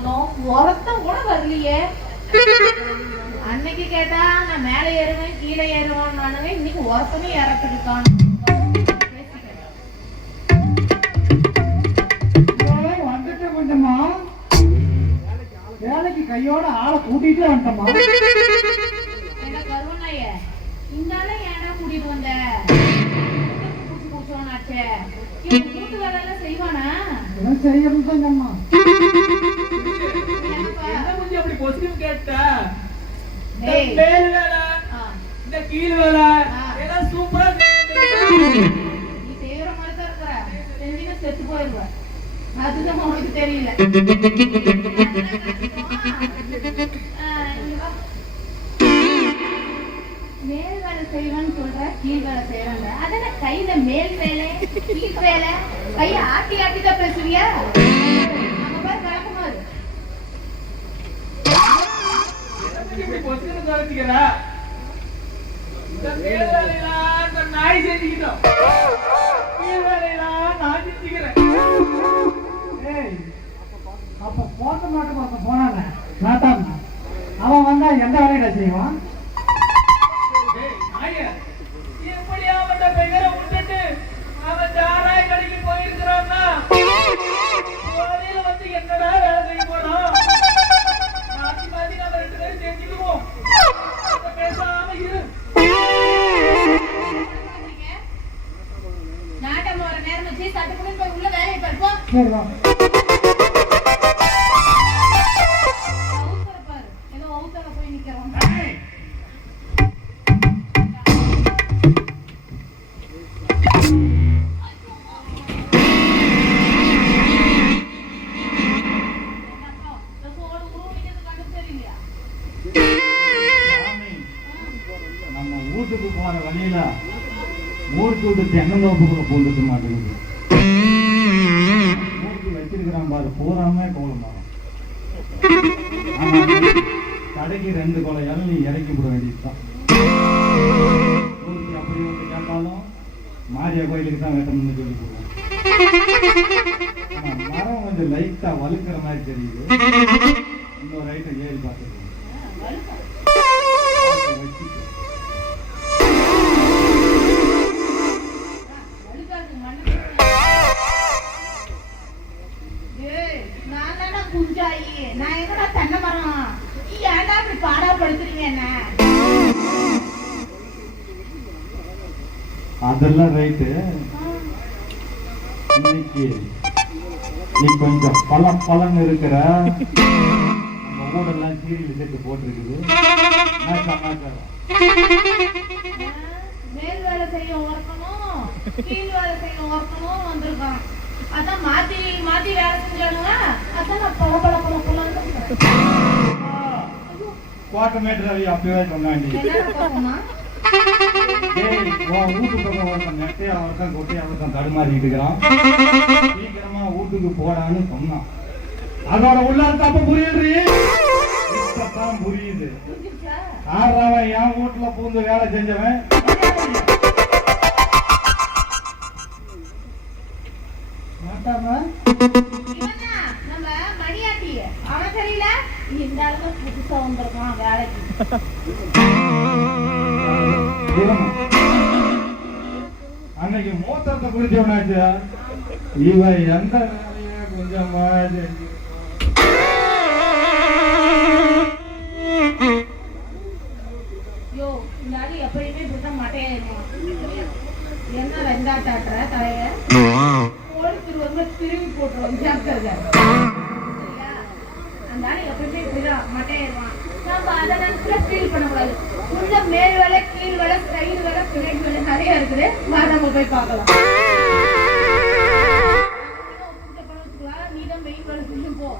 வந்தோம், ஒருத்தன் கூட வரலையே. அன்னைக்கு கேட்டா நான் மேல ஏறுவேன் கீழே ஏறுவான்னு, இன்னைக்கு ஒருத்தனும் இறக்கிருக்கான். வந்துட்டு கொஞ்சமா வேலைக்கு கையோட ஆளை கூட்டிட்டு வந்துட்டோமா? என்ன கருவனாய இந்த ஏன்னா கூட்டிட்டு வந்த பூச்சோனாச்சே, கூட்டு வேலை எல்லாம் செய்வானா? செய்யணும் தாங்கம்மா. அப்படி கொஸ்டின் கேட்ட மேல் வேலை இந்த கீழ் வேலை எல்லாம் சூப்பரா நீ செய்யற மாதிரி தான் இருக்கிற, செஞ்சீங்க செத்து போயிருவ. அதுதான் உனக்கு தெரியல. மேல் வேலை செய்வேன்னு சொல்ற, கீழ் வேலை செய்யறாங்க. அதென்ன கையில மேல் வேலை கீழ் வேலை? கைய ஆட்டி ஆட்டி தான் பேசுவியா? அங்க பாரு கலக்குமாறு. கொஸ்டின் கவனிக்கிறா இந்த மேல் வேலையெல்லாம் இந்த நாய் செஞ்சுக்கிட்டோம், கீழ் வேலையெல்லாம் நான் செஞ்சுக்கிறேன். அப்ப போட்ட மாட்டு பார்க்க போனானே நாட்டான், அவன் வந்தா எந்த வேலையில செய்வான்? எப்படி அவன் பெயரை விட்டுட்டு அவன் ஜாராய் கடைக்கு போயிருக்கிறான்னா வந்து என்னடா வேலை செய்ய போறோம்? மாத்தி மாத்தி நம்ம 2 பேரும் செஞ்சுக்குவோம். பேசாம இரு. நாட்டம் வர நேரம் வச்சு சட்டுக்குன்னு போய் உள்ள வேலையை பார்ப்போம். சரி வா. பாரு ஏதோ அவுத்தர போய் நிக்கிறோம். நம்ம வீட்டுக்கு போற வழியில ஊருக்கு தென்னந்தோப்புக்குள்ள பூந்துக்க மாட்டேங்குது. ஊருக்கு வச்சிருக்கிறான் பாரு, பூராமே கோலம் மரம். கடைக்கு 2 கொலை இளநீ இறக்கி விட வேண்டியதுதான். ஊருக்கு அப்படி வந்து கேட்டாலும் மாரியா கோயிலுக்கு தான் வெட்டணும்னு சொல்லி போடுவோம். மரம் கொஞ்சம் லைட்டா வலுக்கிற மாதிரி தெரியுது. இன்னொரு ஐட்டம் ஏறி பார்த்துருக்கோம். நான் எங்கடா தென்னை மரம், ஏன்டா அப்படி பாடாப்படுத்துறீங்க என்ன? அதெல்லாம் ரைட்டு. இன்னைக்கு நீ கொஞ்சம் பலன்னு இருக்கிற, நம்ம ஊடெல்லாம் சீரியல் செட்டு போட்டிருக்குது. சமாச்சாரம் மேல் வேலை செய்ய ஓர்க்கணும் கீழ் வேலை செய்ய ஓர்க்கணும் வந்திருக்கான். அதான் மாத்தி மாத்தி வேலை செஞ்சானுங்க. அதான் நான் கோட்டமேட்டு ரவி அப்பவே சொன்னாண்டி. வீட்டு பக்கம் ஒருத்தன் நெட்டையா ஒருத்தன் கொட்டையா ஒருத்தன் தடுமாறிட்டு இருக்கிறான். சீக்கிரமா வீட்டுக்கு போடான்னு சொன்னான். அதோட உள்ளார்த்த அப்ப புரியுது, இப்பதான் புரியுது. ஆறாவன் என் வீட்டுல பூந்து வேலை செஞ்சவன் நம்ம மணியாட்டி அவன் தெரியல. இந்த அளவுக்கு புதுசா வந்திருக்கான் வேலைக்கு. அன்னைக்கு மூத்தத்தை குடிச்சவனாச்சு. இவன் எந்த வேலையை கொஞ்சமா செஞ்சு எப்பயுமே இப்படிதான் மட்டையாயிருவான். என்ன 2 ஆட்டுற தலைய திரும்பி போட்டுருவோம். அந்த எப்பயுமே இப்படிதான் மட்டையாயிருவான். நம்ம அதை நினைச்சுல ஃபீல் பண்ணக்கூடாது. உள்ள மேல் வேலை கீழ் வேலை சைடு வேலை பின்னாடி வேலை நிறைய இருக்குது. நம்ம போய் பார்க்கலாம். நீதான் வெயில் வேலை செஞ்சும் போ.